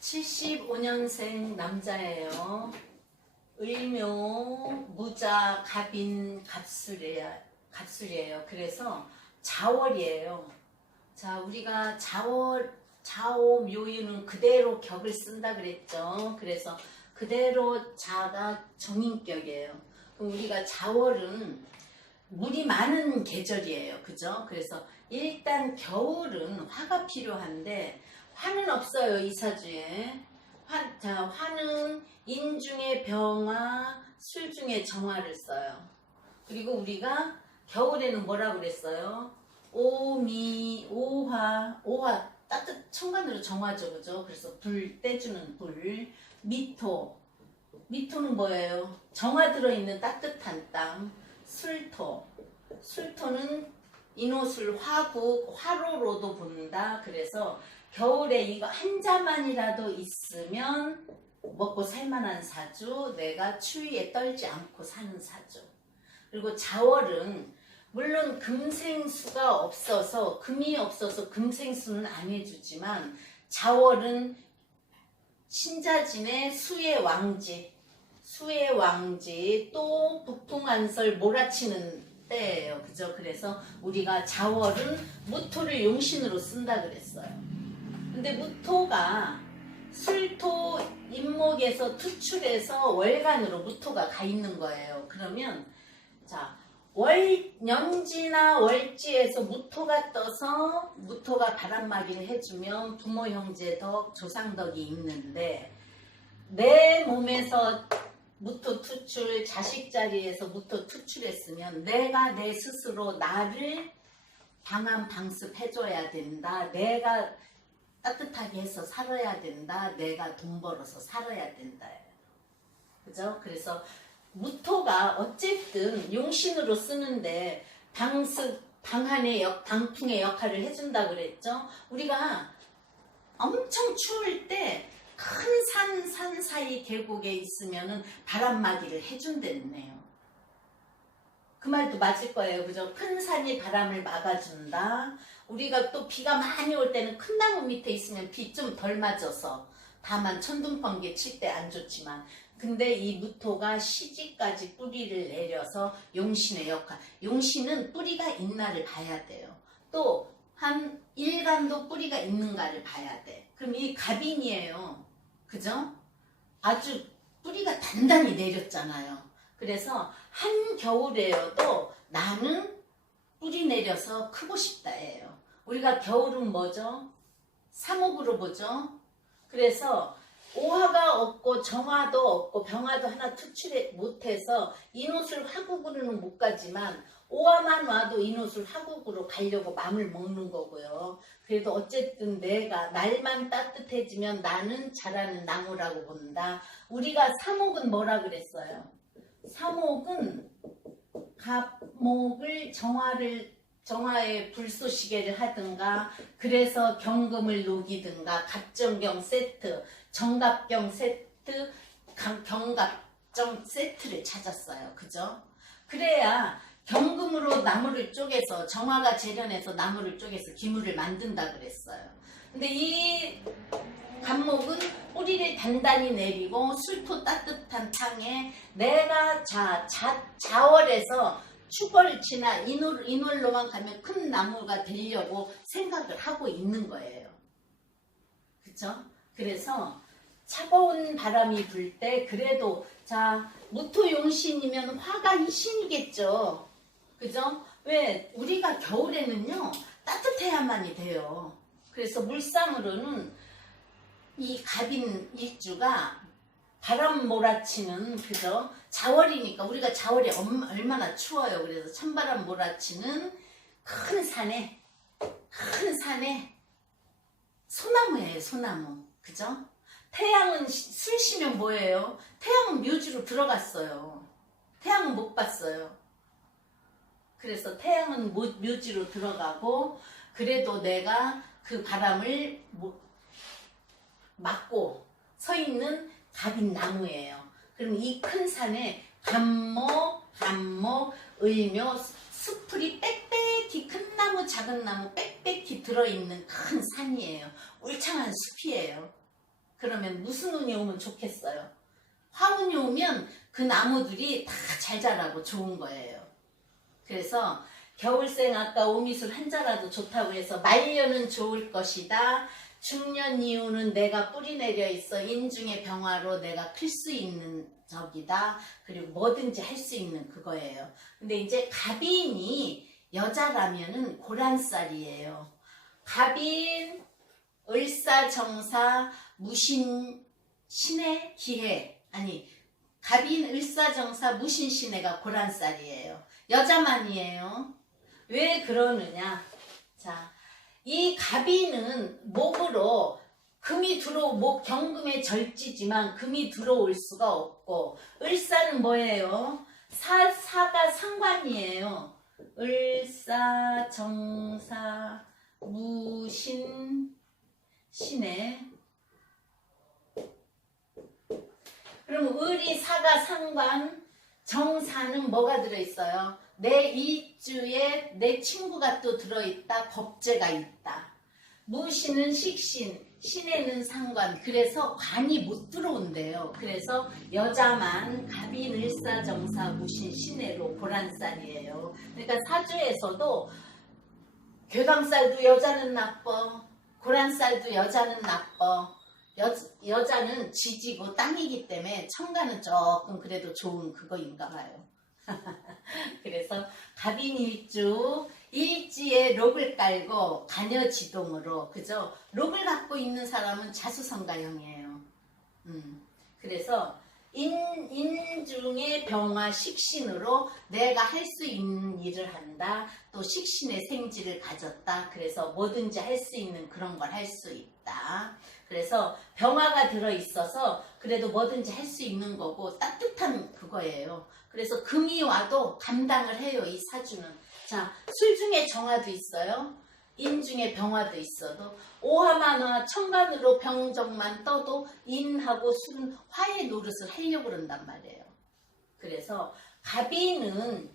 75년생 남자예요. 을묘, 무자, 갑인, 갑술이에요. 그래서 자월이에요. 자, 우리가 자오, 묘유는 그대로 격을 쓴다 그랬죠. 그래서 그대로 자가 정인격이에요. 그럼 우리가 자월은 물이 많은 계절이에요. 그죠? 그래서 일단 겨울은 화가 필요한데 화는 없어요. 이사주에. 화는 인 중에 병화, 술 중에 정화를 써요. 그리고 우리가 겨울에는 뭐라고 그랬어요? 오미, 오화 천간으로 정화죠. 그죠? 그래서 불 떼주는 불. 미토는 뭐예요? 정화 들어있는 따뜻한 땅. 술토는 인호술 화국, 화로로도 본다. 그래서 겨울에 이거 한 자만이라도 있으면 먹고 살만한 사주, 내가 추위에 떨지 않고 사는 사주. 그리고 자월은 물론 금생수가 없어서, 금이 없어서 금생수는 안 해주지만 자월은 신자진의 수의 왕지 또 북풍안설 몰아치는 때예요. 그죠? 그래서 우리가 자월은 무토를 용신으로 쓴다 그랬어요. 근데 무토가 술토 임목에서 투출해서 월간으로 무토가 가 있는 거예요. 그러면 자, 년지나 월지에서 무토가 떠서 무토가 바람막이를 해주면 부모 형제 덕, 조상 덕이 있는데 내 몸에서 무토 투출, 자식 자리에서 무토 투출했으면 내가 내 스스로 나를 방한방습해줘야 된다. 내가 따뜻하게 해서 살아야 된다. 내가 돈 벌어서 살아야 된다. 그죠? 그래서 무토가 어쨌든 용신으로 쓰는데 방풍의 역할을 해준다 그랬죠? 우리가 엄청 추울 때 큰 산 사이 계곡에 있으면은 바람막이를 해준댔네요. 그 말도 맞을 거예요. 그죠? 큰 산이 바람을 막아준다. 우리가 또 비가 많이 올 때는 큰 나무 밑에 있으면 비 좀 덜 맞아서 다만 천둥번개 칠 때 안 좋지만 근데 이 무토가 시지까지 뿌리를 내려서 용신의 역할. 용신은 뿌리가 있나를 봐야 돼요. 또 한 일간도 뿌리가 있는가를 봐야 돼. 그럼 이 갑인이에요. 그죠? 아주 뿌리가 단단히 내렸잖아요. 그래서 한겨울에여도 나는 뿌리 내려서 크고 싶다예요. 우리가 겨울은 뭐죠? 삼옥으로 보죠. 그래서 오화가 없고 정화도 없고 병화도 하나 투출 못해서 인호술 화국으로는 못 가지만 오화만 와도 인호술 화국으로 가려고 마음을 먹는 거고요. 그래도 어쨌든 내가 날만 따뜻해지면 나는 자라는 나무라고 본다. 우리가 삼옥은 뭐라 그랬어요? 삼옥은 갑목을 정화의 불쏘시개를 하든가 그래서 경금을 녹이든가 갑정경 세트, 정갑경 세트, 경갑정 세트를 찾았어요. 그죠? 그래야 경금으로 나무를 쪼개서 정화가 재련해서 나무를 쪼개서 기물을 만든다 그랬어요. 근데 이 갑목은 뿌리를 단단히 내리고 술토 따뜻한 땅에 내가 자월에서 추벌치나 인월로만 가면 큰 나무가 되려고 생각을 하고 있는 거예요. 그쵸? 그래서 차가운 바람이 불 때 그래도 무토용신이면 화가 신이겠죠. 그죠? 왜? 우리가 겨울에는요 따뜻해야만이 돼요. 그래서 물상으로는 이 갑인 일주가 바람 몰아치는 그죠? 자월이니까 우리가 자월이 얼마나 추워요. 그래서 찬바람 몰아치는 큰 산에 소나무예요. 소나무. 그죠? 태양은 술 쉬면 뭐예요? 태양은 묘지로 들어갔어요. 태양은 못 봤어요. 그래서 태양은 묘지로 들어가고 그래도 내가 그 바람을 막고 서 있는 갑인 나무예요. 그럼 이 큰 산에 감목, 을묘, 수풀이 빽빽히 큰 나무, 작은 나무 빽빽히 들어있는 큰 산이에요. 울창한 숲이에요. 그러면 무슨 운이 오면 좋겠어요? 화운이 오면 그 나무들이 다 잘 자라고 좋은 거예요. 그래서 겨울생 아까 오미술 한자라도 좋다고 해서 말년은 좋을 것이다. 중년 이후는 내가 뿌리 내려 있어 인중의 병화로 내가 클 수 있는 적이다. 그리고 뭐든지 할 수 있는 그거예요. 근데 이제 갑인이 여자라면은 고란살이에요. 갑인, 을사정사, 무신, 신의 기해. 아니, 갑인, 을사정사, 무신, 신해가 고란살이에요. 여자만이에요. 왜 그러느냐? 자, 이 갑인은 목으로 금이 경금의 절지지만 금이 들어올 수가 없고, 을사는 뭐예요? 사가 상관이에요. 을사, 정사, 무신, 신해. 그럼 을이 사가 상관, 정사는 뭐가 들어있어요? 내 일주에 내 친구가 또 들어있다. 겁재가 있다. 무신은 식신, 신에는 상관. 그래서 관이 못 들어온대요. 그래서 여자만 갑인, 을사, 정사, 무신, 신해로 고란살이에요. 그러니까 사주에서도 괴강살도 여자는 나빠. 고란살도 여자는 나빠. 여자는 지지고 땅이기 때문에 천간은 조금 그래도 좋은 그거인가 봐요. 그래서 갑인일주 일지에 록을 깔고 간여지동으로 그죠? 록을 갖고 있는 사람은 자수성가형이에요. 그래서 인중의 병화 식신으로 내가 할 수 있는 일을 한다. 또 식신의 생지를 가졌다. 그래서 뭐든지 할 수 있는 그런 걸 할 수 있다. 그래서 병화가 들어있어서 그래도 뭐든지 할 수 있는 거고 따뜻한 그거예요. 그래서 금이 와도 감당을 해요. 이 사주는. 자, 술 중에 정화도 있어요. 인 중에 병화도 있어도 오화만화 천간으로 병정만 떠도 인하고 술은 화의 노릇을 하려고 그런단 말이에요. 그래서 갑인은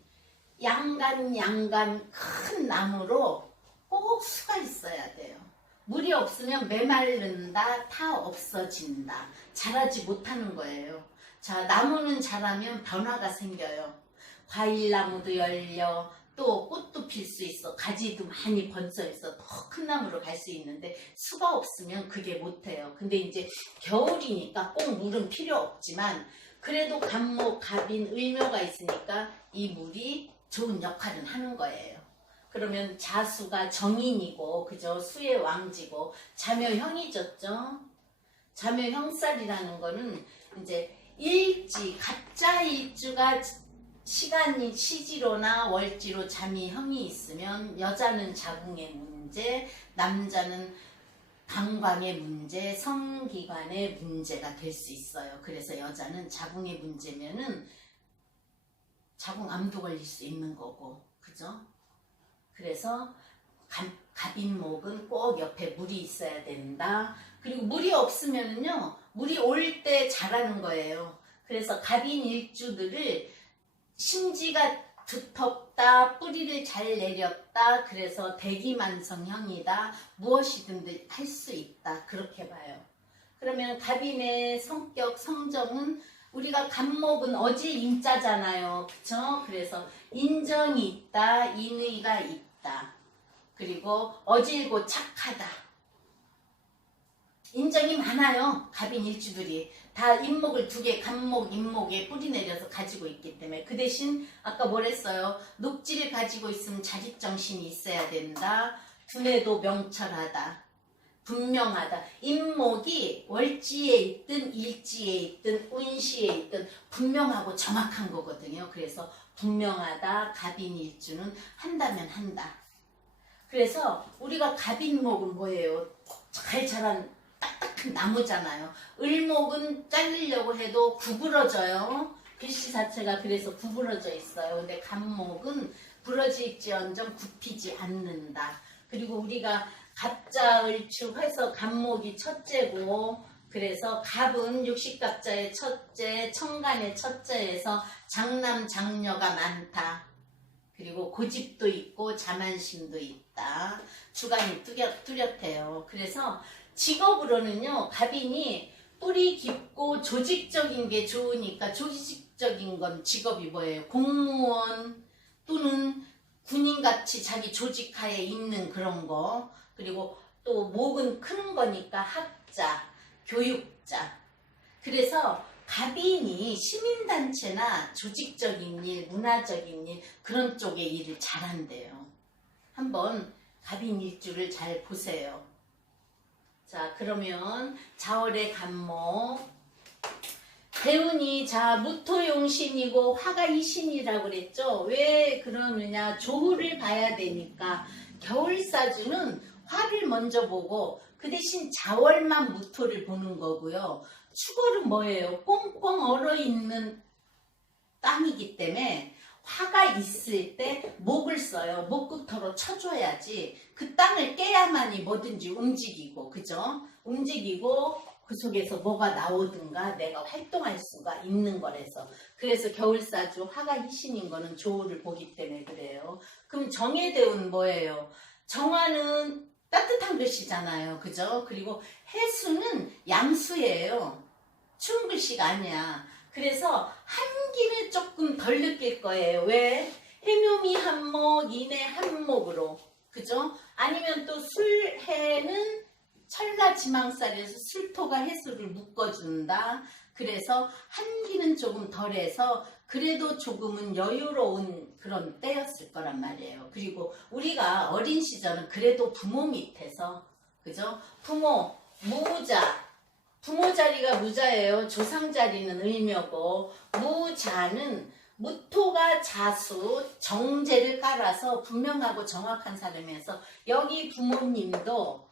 양간 큰 나무로 꼭 수가 있어야 돼요. 물이 없으면 메마른다, 타 없어진다, 자라지 못하는 거예요. 자, 나무는 자라면 변화가 생겨요. 과일나무도 열려, 또 꽃도 필 수 있어. 가지도 많이 번져 있어. 더 큰 나무로 갈 수 있는데 수가 없으면 그게 못해요. 근데 이제 겨울이니까 꼭 물은 필요 없지만 그래도 갑목, 갑인, 을묘가 있으니까 이 물이 좋은 역할은 하는 거예요. 그러면 자수가 정인이고 그죠? 수의 왕지고 자묘형이 졌죠. 자묘형살이라는 거는 이제 일지, 가짜 일주가 시간이 시지로나 월지로 자미형이 있으면 여자는 자궁의 문제, 남자는 방광의 문제, 성기관의 문제가 될 수 있어요. 그래서 여자는 자궁의 문제면은 자궁암도 걸릴 수 있는 거고, 그죠? 그래서 갑인목은 꼭 옆에 물이 있어야 된다. 그리고 물이 없으면은요, 물이 올 때 자라는 거예요. 그래서 갑인 일주들을 심지가 두텁다, 뿌리를 잘 내렸다, 그래서 대기만성형이다, 무엇이든 할 수 있다, 그렇게 봐요. 그러면 갑인의 성격, 성정은 우리가 갑목은 어질 인자잖아요. 그쵸? 그래서 인정이 있다, 인의가 있다. 그리고 어질고 착하다. 인정이 많아요. 갑인 일주들이. 다 인목을 두 개, 갑목, 인목에 뿌리 내려서 가지고 있기 때문에. 그 대신 아까 뭘 했어요? 녹지를 가지고 있으면 자립정신이 있어야 된다. 두뇌도 명철하다. 분명하다. 인목이 월지에 있든 일지에 있든 운시에 있든 분명하고 정확한 거거든요. 그래서 분명하다. 갑인일주는 한다면 한다. 그래서 우리가 갑인목은 뭐예요? 잘 자란 딱딱한 나무잖아요. 을목은 잘리려고 해도 구부러져요. 글씨 자체가 그래서 구부러져 있어요. 근데 갑목은 부러질지언정 굽히지 않는다. 그리고 우리가 갑자을축 해서 갑목이 첫째고, 그래서 갑은 육식갑자의 첫째, 천간의 첫째에서 장남 장녀가 많다. 그리고 고집도 있고 자만심도 있다. 주관이 뚜렷해요. 그래서 직업으로는요, 갑인이 뿌리 깊고 조직적인 게 좋으니까 조직적인 건 직업이 뭐예요? 공무원 또는 군인같이 자기 조직하에 있는 그런 거. 그리고 또 목은 크는 거니까 학자, 교육자. 그래서 갑인이 시민단체나 조직적인 일, 문화적인 일 그런 쪽의 일을 잘한대요. 한번 갑인 일주를 잘 보세요. 자, 그러면 자월의 간목 대운이 자 무토용신이고 화가 이신이라고 그랬죠. 왜 그러느냐, 조후를 봐야 되니까. 겨울사주는 화를 먼저 보고 그 대신 자월만 무토를 보는 거고요. 축월은 뭐예요? 꽁꽁 얼어있는 땅이기 때문에 화가 있을 때 목을 써요. 목구터로 쳐줘야지 그 땅을 깨야만이 뭐든지 움직이고, 그죠? 움직이고 그 속에서 뭐가 나오든가 내가 활동할 수가 있는 거라서. 그래서 겨울사주 화가 희신인 거는 조우를 보기 때문에 그래요. 그럼 정해대운 뭐예요? 정화는 따뜻한 글씨잖아요. 그죠? 그리고 해수는 양수예요. 추운 글씨가 아니야. 그래서 한기를 조금 덜 느낄 거예요. 왜? 해묘미 한목, 인해 한목으로. 그죠? 아니면 또 술해는 철가지망살에서 술토가 해수를 묶어준다. 그래서 한기는 조금 덜해서 그래도 조금은 여유로운 그런 때였을 거란 말이에요. 그리고 우리가 어린 시절은 그래도 부모 밑에서, 그죠? 부모, 무자, 부모 자리가 무자예요. 조상 자리는 을묘고, 무자는 무토가 자수, 정제를 깔아서 분명하고 정확한 사람이어서 여기 부모님도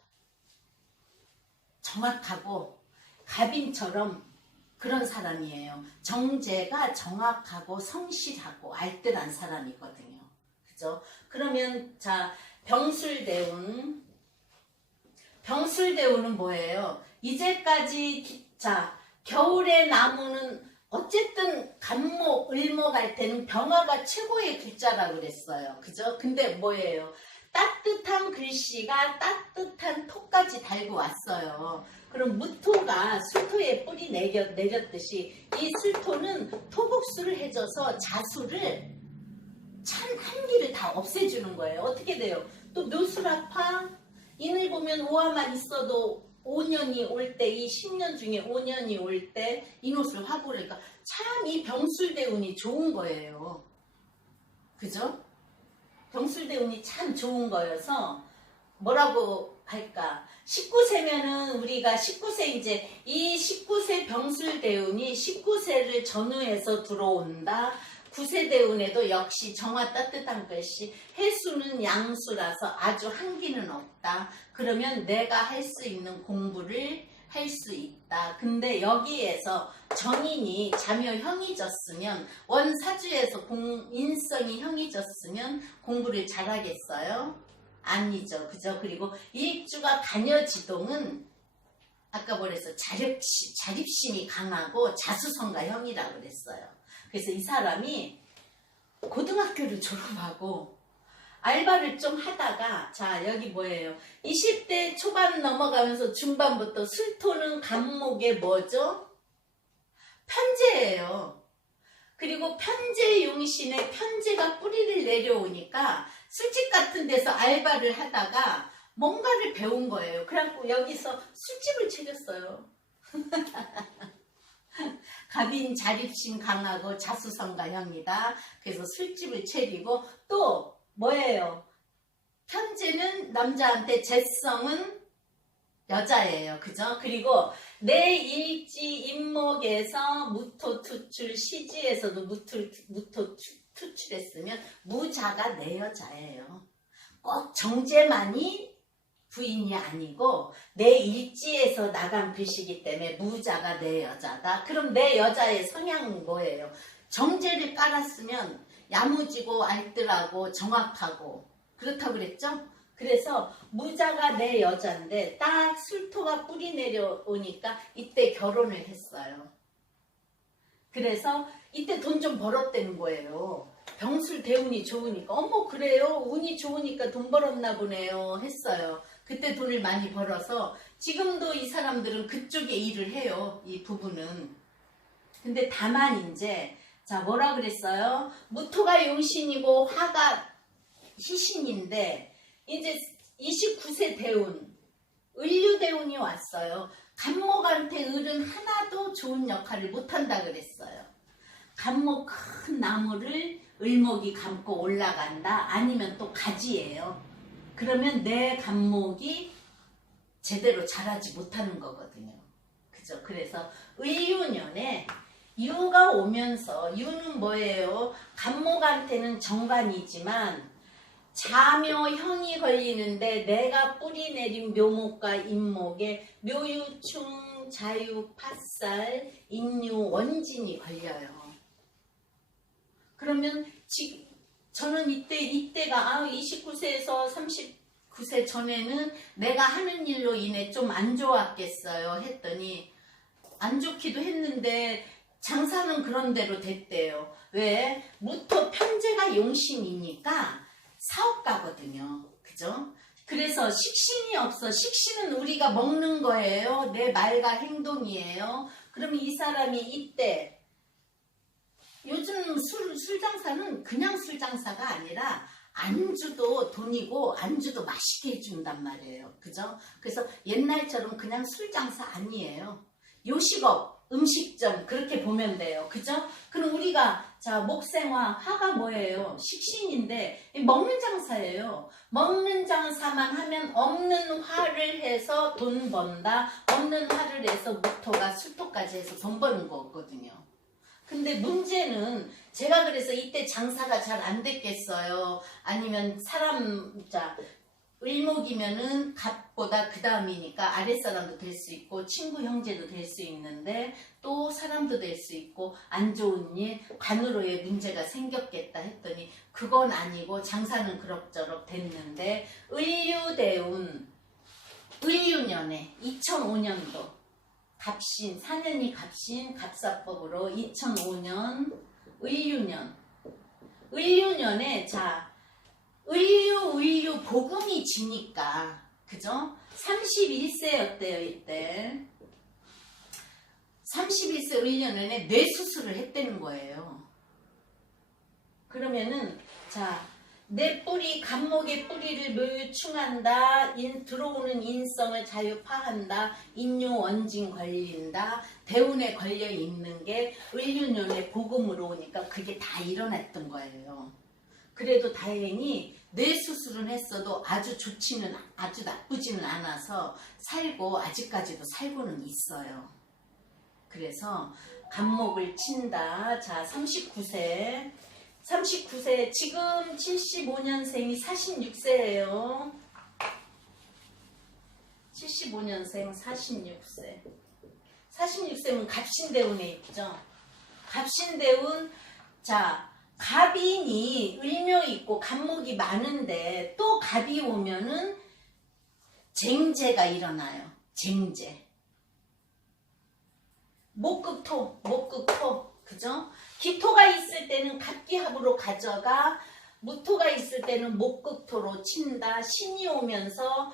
정확하고 갑인처럼 그런 사람이에요. 정제가 정확하고 성실하고 알뜰한 사람이거든요. 그죠? 그러면 자, 병술대운. 병술대운은 뭐예요? 이제까지 자, 겨울의 나무는 어쨌든 간목, 을목 할 때는 병화가 최고의 글자라고 그랬어요. 그죠? 근데 뭐예요? 따뜻한 글씨가 따뜻한 토까지 달고 왔어요. 그럼 무토가 술토에 뿌리 내렸듯이 이 술토는 토국수를 해줘서 자수를 찬 한기를 다 없애주는 거예요. 어떻게 돼요? 또 묘술아파 인을 보면 오화만 있어도 5년이 올 때, 이 10년 중에 5년이 올 때 인옷을 화보니까 참 이 병술대운이 좋은 거예요. 그죠? 병술대운이 참 좋은 거여서 뭐라고 할까? 19세면은 우리가 19세 이제 이 19세 병술대운이 19세를 전후해서 들어온다. 9세 대운에도 역시 정화 따뜻한 글씨, 해수는 양수라서 아주 한기는 없다. 그러면 내가 할 수 있는 공부를 할 수 있다. 근데 여기에서 정인이 자묘 형이졌으면, 원사주에서 인성이 형이졌으면 공부를 잘하겠어요? 아니죠. 그죠? 그리고 일주가 간여지동은 아까 뭐랬어? 자립심이 강하고 자수성가형이라고 그랬어요. 그래서 이 사람이 고등학교를 졸업하고 알바를 좀 하다가, 자 여기 뭐예요? 20대 초반 넘어가면서 중반부터 술토는 간목의 뭐죠? 편제예요. 그리고 편제용신에 편제가 뿌리를 내려오니까 술집 같은 데서 알바를 하다가 뭔가를 배운 거예요. 그래갖고 여기서 술집을 차렸어요. 갑인 자립심 강하고 자수성가형이다. 그래서 술집을 차리고, 또 뭐예요? 편제는 남자한테, 재성은 여자예요. 그죠? 그리고 내 일지 임목에서 무토 투출, 시지에서도 무토 투출했으면 무자가 내 여자예요. 꼭 정제만이 부인이 아니고 내 일지에서 나간 글씨이기 때문에 무자가 내 여자다. 그럼 내 여자의 성향은 뭐예요? 정제를 깔았으면 야무지고 알뜰하고 정확하고 그렇다고 그랬죠? 그래서 무자가 내 여자인데 딱 술토가 뿌리 내려오니까 이때 결혼을 했어요. 그래서 이때 돈 좀 벌었다는 거예요. 병술 대운이 좋으니까. 어머 그래요? 운이 좋으니까 돈 벌었나 보네요 했어요. 그때 돈을 많이 벌어서 지금도 이 사람들은 그쪽에 일을 해요. 이 부부는. 근데 다만 이제 자 뭐라 그랬어요? 무토가 용신이고 화가 희신인데 이제 29세 대운 을류대운이 왔어요. 간목한테 을은 하나도 좋은 역할을 못한다 그랬어요. 간목 큰 나무를 을목이 감고 올라간다. 아니면 또 가지예요. 그러면 내 간목이 제대로 자라지 못하는 거거든요. 그죠? 그래서 을유년에 유가 오면서 유는 뭐예요? 간목한테는 정관이지만 자묘형이 걸리는데 내가 뿌리 내린 묘목과 인목에 묘유충, 자유, 팥살, 인유, 원진이 걸려요. 그러면 저는 이때가 29세에서 39세 전에는 내가 하는 일로 인해 좀 안 좋았겠어요 했더니 안 좋기도 했는데 장사는 그런 대로 됐대요. 왜? 무토 편제가 용신이니까 사업가거든요. 그죠? 그래서 식신이 없어. 식신은 우리가 먹는 거예요. 내 말과 행동이에요. 그러면 이 사람이 이때 요즘 술 장사는 그냥 술 장사가 아니라 안주도 돈이고 안주도 맛있게 해준단 말이에요. 그죠? 그래서 옛날처럼 그냥 술 장사 아니에요. 요식업, 음식점 그렇게 보면 돼요. 그죠? 그럼 우리가 자 목생화, 화가 뭐예요? 식신인데 먹는 장사예요. 먹는 장사만 하면 없는 화를 해서 돈 번다. 없는 화를 해서 무토가 술토까지 해서 돈 버는 거거든요. 근데 문제는 제가 그래서 이때 장사가 잘 안 됐겠어요. 아니면 을목이면은 갑보다 그 다음이니까 아랫사람도 될 수 있고 친구 형제도 될 수 있는데 또 사람도 될 수 있고 안 좋은 일 관으로의 문제가 생겼겠다 했더니 그건 아니고 장사는 그럭저럭 됐는데 을유대운 을유년에 2005년도 갑신 4년이 갑신 갑사법으로 2005년 을유년 을유년에 자 을유 복음이 지니까 그죠? 31세였대요 이때 31세 을년에 뇌수술을 했다는 거예요. 그러면은 자 내 뿌리 간목의 뿌리를 묘유충한다. 들어오는 인성을 자유파한다. 인유 원진 걸린다. 대운에 걸려 있는 게 을유년에 복음으로 오니까 그게 다 일어났던 거예요. 그래도 다행히 뇌수술은 했어도 아주 나쁘지는 않아서 살고 아직까지도 살고는 있어요. 그래서 간목을 친다. 자 39세 지금 75년생이 46세예요. 75년생 46세 46세면 갑신대운에 있죠. 갑신대운 자 갑인이 을묘 있고 간목이 많은데 또 갑이 오면은 쟁제가 일어나요. 쟁제 목극토 그죠? 기토가 있을 때는 갑기합으로 가져가 무토가 있을 때는 목극토로 친다. 신이 오면서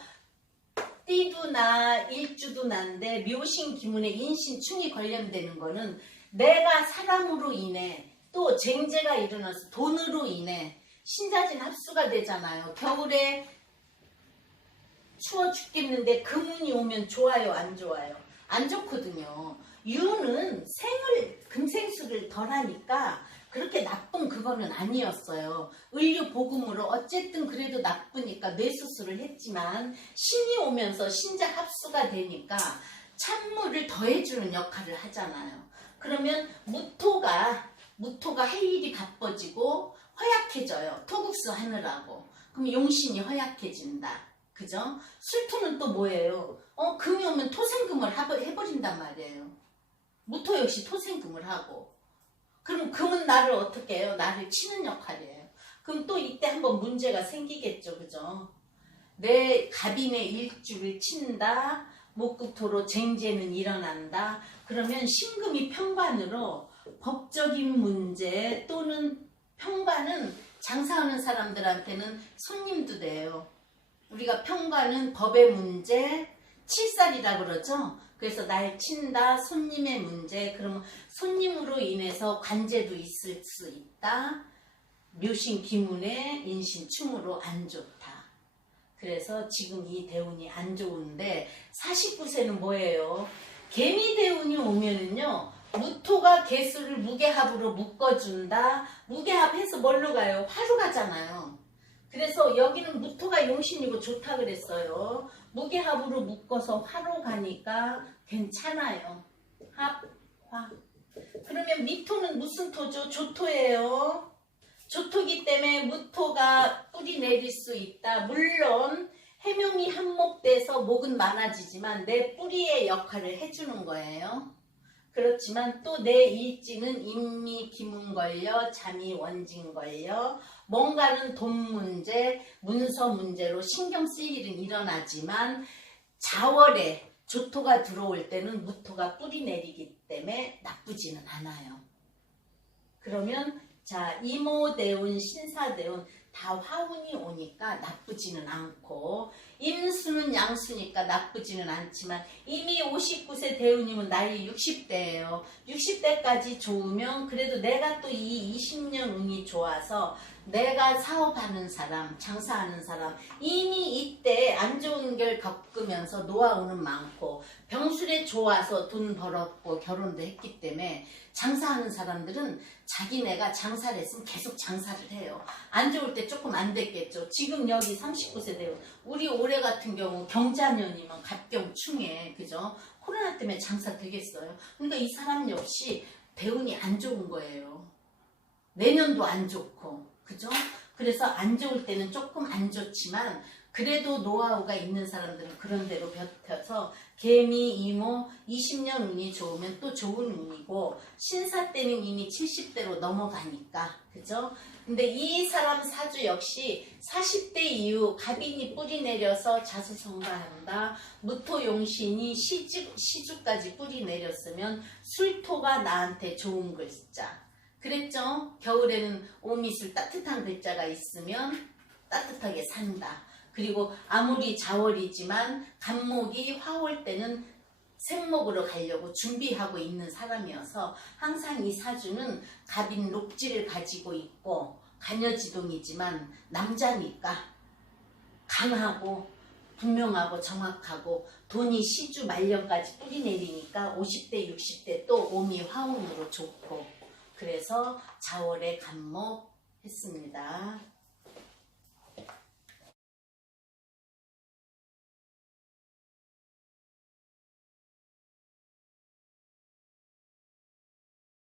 띠도 나 일주도 난데 묘신 기문에 인신충이 관련되는 거는 내가 사람으로 인해 또 쟁제가 일어나서 돈으로 인해 신자진 합수가 되잖아요. 겨울에 추워 죽겠는데 금운이 오면 좋아요 안 좋아요? 안 좋거든요. 유는 금생수를 덜 하니까 그렇게 나쁜 그거는 아니었어요. 을유 복음으로 어쨌든 그래도 나쁘니까 뇌수술을 했지만 신이 오면서 신자 합수가 되니까 찬물을 더해주는 역할을 하잖아요. 그러면 무토가 할 일이 바빠지고 허약해져요. 토국수 하느라고. 그럼 용신이 허약해진다. 그죠? 술토는 또 뭐예요? 금이 오면 토생금을 해버린단 말이에요. 무토 역시 토생금을 하고. 그럼 금은 나를 어떻게 해요? 나를 치는 역할이에요. 그럼 또 이때 한번 문제가 생기겠죠. 그죠? 내 갑인의 일주를 친다. 목극토로 쟁제는 일어난다. 그러면 신금이 평관으로 법적인 문제 또는 평관은 장사하는 사람들한테는 손님도 돼요. 우리가 평가는 법의 문제, 칠살이라 그러죠. 그래서 날 친다, 손님의 문제, 그러면 손님으로 인해서 관제도 있을 수 있다. 묘신 기문에 인신 충으로 안 좋다. 그래서 지금 이 대운이 안 좋은데 49세는 뭐예요? 개미 대운이 오면은요, 무토가 개수를 무게합으로 묶어준다. 무게합해서 뭘로 가요? 화로 가잖아요. 그래서 여기는 무토가 용신이고 좋다 그랬어요. 무게합으로 묶어서 화로 가니까 괜찮아요. 합, 화. 그러면 미토는 무슨 토죠? 조토예요. 조토기 때문에 무토가 뿌리 내릴 수 있다. 물론 해묘미 한몫돼서 목은 많아지지만 내 뿌리의 역할을 해주는 거예요. 그렇지만 또 내 일지는 인미 기문 걸려 잠이 원진 걸려 뭔가는 돈 문제, 문서 문제로 신경 쓸 일은 일어나지만 자월에 조토가 들어올 때는 무토가 뿌리 내리기 때문에 나쁘지는 않아요. 그러면 자, 이모대운, 신사대운 다 화운이 오니까 나쁘지는 않고 임수는 양수니까 나쁘지는 않지만 이미 59세 대운이면 나이 60대예요. 60대까지 좋으면 그래도 내가 또 이 20년 운이 좋아서 내가 사업하는 사람, 장사하는 사람 이미 이때 안 좋은 걸 겪으면서 노하우는 많고 병술에 좋아서 돈 벌었고 결혼도 했기 때문에 장사하는 사람들은 자기네가 장사를 했으면 계속 장사를 해요. 안 좋을 때 조금 안 됐겠죠. 지금 여기 39세 대운 우리 올해 같은 경우 경자년이면 갑경충에 그죠? 코로나 때문에 장사 되겠어요. 그러니까 이 사람 역시 대운이 안 좋은 거예요. 내년도 안 좋고 그죠? 그래서 안 좋을 때는 조금 안 좋지만 그래도 노하우가 있는 사람들은 그런 대로 버텨서 개미, 이모 20년 운이 좋으면 또 좋은 운이고 신사 때는 이미 70대로 넘어가니까 그죠? 근데 이 사람 사주 역시 40대 이후 갑인이 뿌리 내려서 자수성가한다. 무토용신이 시주까지 뿌리 내렸으면 술토가 나한테 좋은 글자. 그랬죠? 겨울에는 오미술 따뜻한 글자가 있으면 따뜻하게 산다. 그리고 아무리 자월이지만 간목이 화올 때는 생목으로 가려고 준비하고 있는 사람이어서 항상 이 사주는 갑인 녹지를 가지고 있고 간여지동이지만 남자니까 강하고 분명하고 정확하고 돈이 시주 말년까지 뿌리 내리니까 50대 60대 또 오미 화운으로 좋고 그래서 자월에 간목 했습니다.